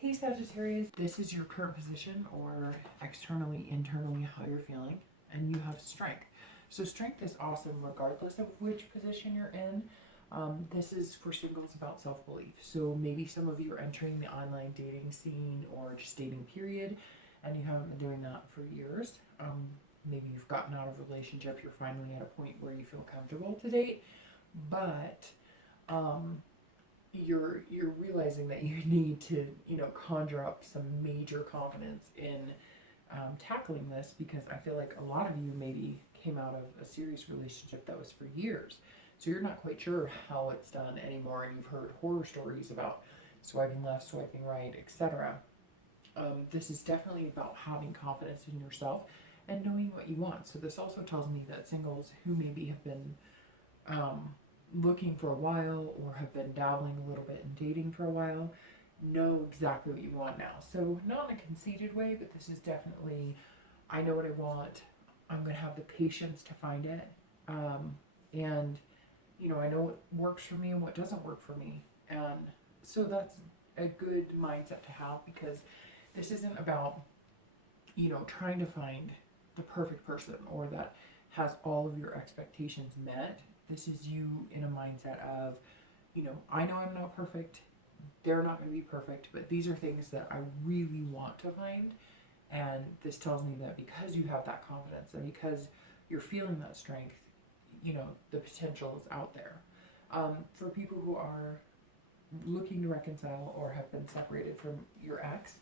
Hey Sagittarius, this is your current position, or externally, internally, how you're feeling, and you have strength. So strength is awesome regardless of which position you're in. This is for singles about self-belief. So maybe some of you are entering the online dating scene or just dating period, and you haven't been doing that for years. Maybe you've gotten out of a relationship, you're finally at a point where you feel comfortable to date, but you're realizing that you need to, conjure up some major confidence in tackling this, because I feel like a lot of you maybe came out of a serious relationship that was for years. So you're not quite sure how it's done anymore, and you've heard horror stories about swiping left, swiping right, etc. This is definitely about having confidence in yourself and knowing what you want. So this also tells me that singles who maybe have been looking for a while or have been dabbling a little bit in dating for a while know exactly what you want now. So not in a conceited way, but this is definitely, I know what I want. I'm going to have the patience to find it. And, I know what works for me and what doesn't work for me. And so that's a good mindset to have, because this isn't about, trying to find the perfect person or that has all of your expectations met. This is you in a mindset of, I know I'm not perfect. They're not going to be perfect, but these are things that I really want to find. And this tells me that because you have that confidence and because you're feeling that strength, the potential is out there. For people who are looking to reconcile or have been separated from your ex,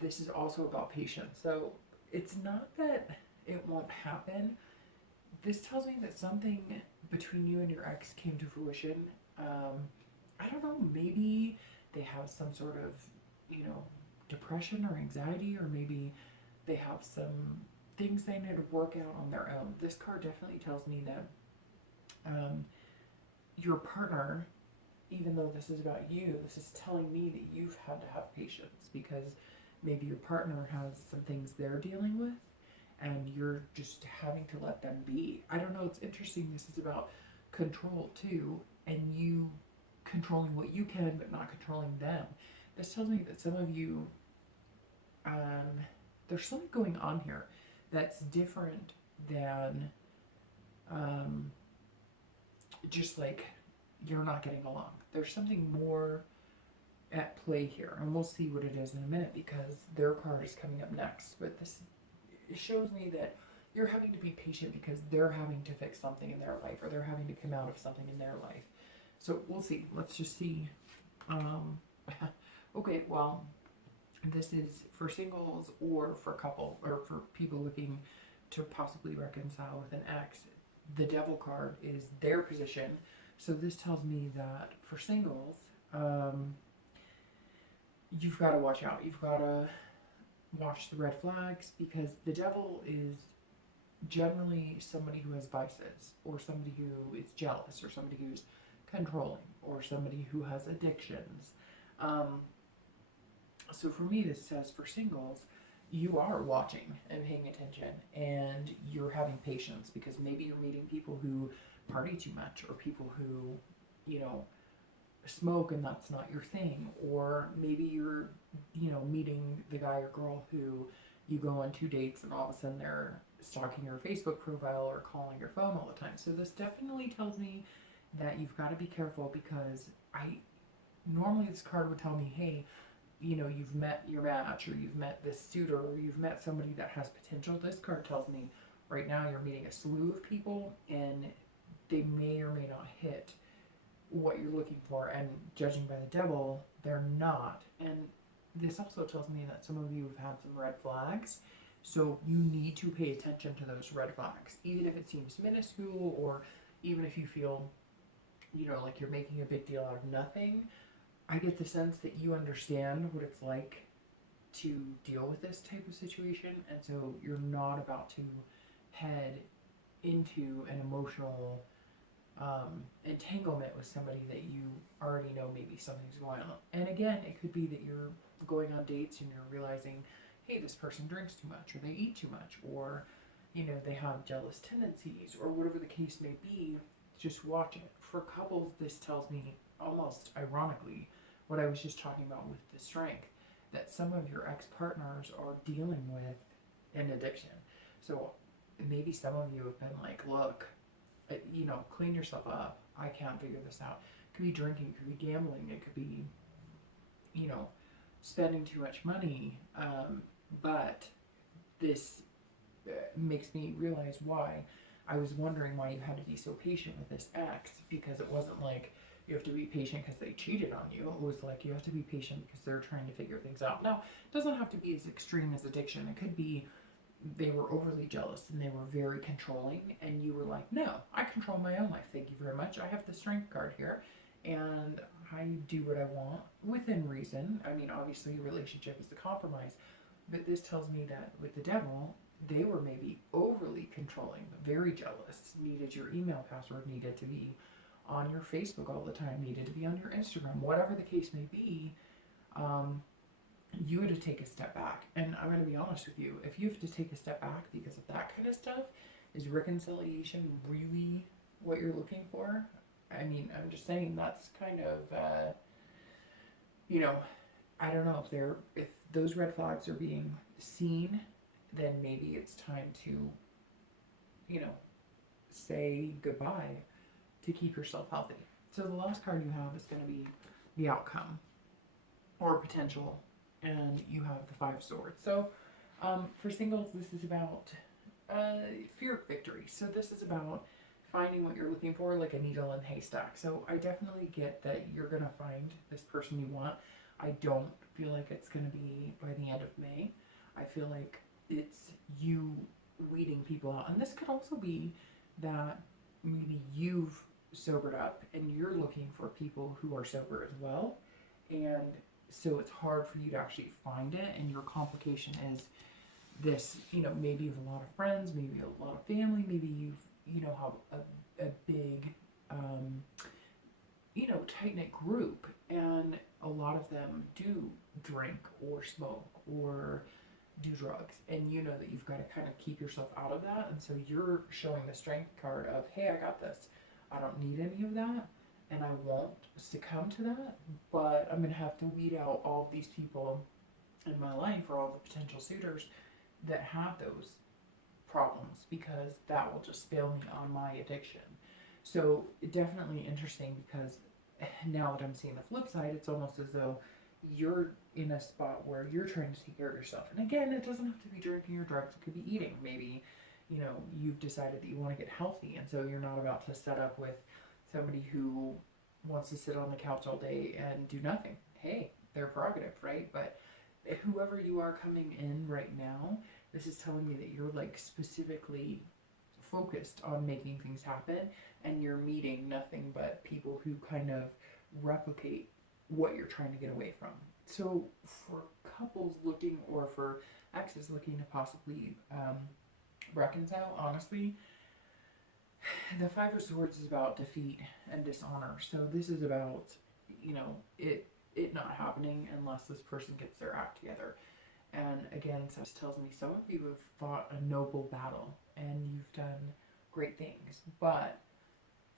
this is also about patience. So it's not that it won't happen. This tells me that something between you and your ex came to fruition. I don't know, maybe they have some sort of, depression or anxiety, or maybe they have some things they need to work out on their own. This card definitely tells me that your partner, even though this is about you, this is telling me that you've had to have patience, because maybe your partner has some things they're dealing with and you're just having to let them be. I don't know, it's interesting. This is about control too, and you controlling what you can but not controlling them. This tells me that some of you, there's something going on here that's different than just like you're not getting along. There's something more at play here, and we'll see what it is in a minute, because their card is coming up next. But this, it shows me that you're having to be patient because they're having to fix something in their life, or they're having to come out of something in their life. So we'll see. Let's just see. Okay, well, this is for singles or for couple, or for people looking to possibly reconcile with an ex. The Devil card is their position. So this tells me that for singles, you've got to watch out. You've got to watch the red flags, because the Devil is generally somebody who has vices, or somebody who is jealous, or somebody who's controlling, or somebody who has addictions. So for me, this says for singles, you are watching and paying attention, and you're having patience, because maybe you're meeting people who party too much, or people who, smoke and that's not your thing, or maybe you're, meeting the guy or girl who you go on 2 dates and all of a sudden they're stalking your Facebook profile or calling your phone all the time. So this definitely tells me that you've got to be careful, because normally this card would tell me, hey, you've met your match, or you've met this suitor, or you've met somebody that has potential. This card tells me right now you're meeting a slew of people, and they may or may not hit what you're looking for, and judging by the Devil, they're not. And this also tells me that some of you have had some red flags, so you need to pay attention to those red flags, even if it seems minuscule, or even if you feel, like you're making a big deal out of nothing. I get the sense that you understand what it's like to deal with this type of situation, and so you're not about to head into an emotional entanglement with somebody that you already know maybe something's going on. And again, it could be that you're going on dates and you're realizing, hey, this person drinks too much, or they eat too much, or they have jealous tendencies, or whatever the case may be. Just watch it. For couples, this tells me, almost ironically, what I was just talking about with the strength, that some of your ex-partners are dealing with an addiction. So maybe some of you have been like, look, you know, clean yourself up. I can't figure this out. It could be drinking, it could be gambling, it could be, you know, spending too much money. But this makes me realize why. I was wondering why you had to be so patient with this ex, because it wasn't like you have to be patient because they cheated on you. It was like you have to be patient because they're trying to figure things out. Now, it doesn't have to be as extreme as addiction. It could be they were overly jealous and they were very controlling, and you were like, no, I control my own life. Thank you very much. I have the strength card here, and I do what I want within reason. I mean, obviously, a relationship is a compromise, but this tells me that with the devil, they were maybe overly controlling, very jealous, needed your email password, needed to be on your Facebook all the time, needed to be on your Instagram, whatever the case may be. You had to take a step back. And I'm going to be honest with you, if you have to take a step back because of that kind of stuff, is reconciliation really what you're looking for? I mean, I'm just saying that's kind of, you know, I don't know if those red flags are being seen, then maybe it's time to, you know, say goodbye to keep yourself healthy. So the last card you have is going to be the outcome or potential, and you have the Five of Swords. So for singles, this is about fear of victory. So this is about finding what you're looking for, like a needle in a haystack. So I definitely get that you're going to find this person you want. I don't feel like it's going to be by the end of May. I feel like it's you weeding people out. And this could also be that maybe you've sobered up and you're looking for people who are sober as well. And so it's hard for you to actually find it. And your complication is this, you know, maybe you have a lot of friends, maybe a lot of family, maybe you've, you know, have a big, you know, tight-knit group, and a lot of them do drink or smoke or do drugs, and you know that you've got to kind of keep yourself out of that. And so you're showing the strength card of, hey, I got this. I don't need any of that, and I won't succumb to that, but I'm going to have to weed out all of these people in my life, or all the potential suitors that have those problems, because that will just fail me on my addiction. So definitely interesting, because now that I'm seeing the flip side, it's almost as though you're in a spot where you're trying to take care of yourself. And again, it doesn't have to be drinking or drugs. It could be eating. Maybe, you know, you've decided that you want to get healthy, and so you're not about to set up with somebody who wants to sit on the couch all day and do nothing. Hey, their prerogative, right? But whoever you are coming in right now, this is telling me that you're like specifically focused on making things happen, and you're meeting nothing but people who kind of replicate what you're trying to get away from. So for couples looking, or for exes looking to possibly reconcile, honestly, the Five of Swords is about defeat and dishonor. So this is about, you know, it not happening unless this person gets their act together. And again, this tells me some of you have fought a noble battle and you've done great things, but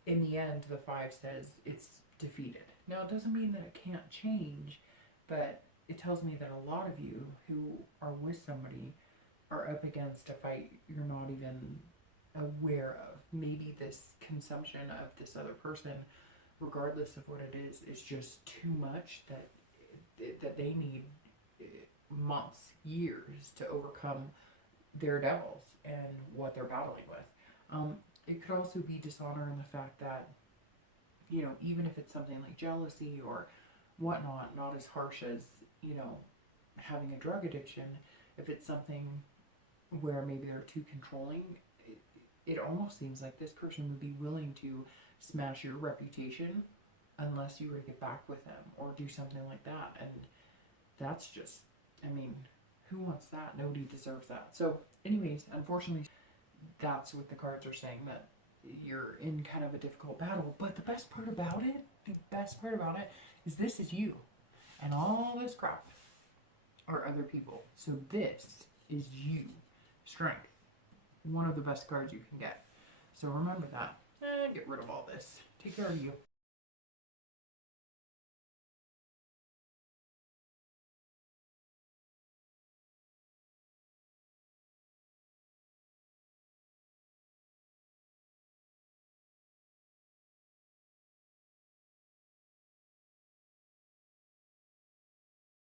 in the end, the Five says it's defeated. Now, it doesn't mean that it can't change, but it tells me that a lot of you who are with somebody are up against a fight you're not even aware of. Maybe this consumption of this other person, regardless of what it is just too much, that they need months, years to overcome their devils and what they're battling with. It could also be dishonor in the fact that, you know, even if it's something like jealousy or whatnot, not as harsh as, you know, having a drug addiction, if it's something where maybe they're too controlling, it almost seems like this person would be willing to smash your reputation unless you were to get back with them or do something like that. And that's just, I mean, who wants that? Nobody deserves that. So anyways, unfortunately, that's what the cards are saying, that you're in kind of a difficult battle. But the best part about it is this is you. And all this crap are other people. So this is you. Strength. One of the best cards you can get. So remember that. And get rid of all this. Take care of you.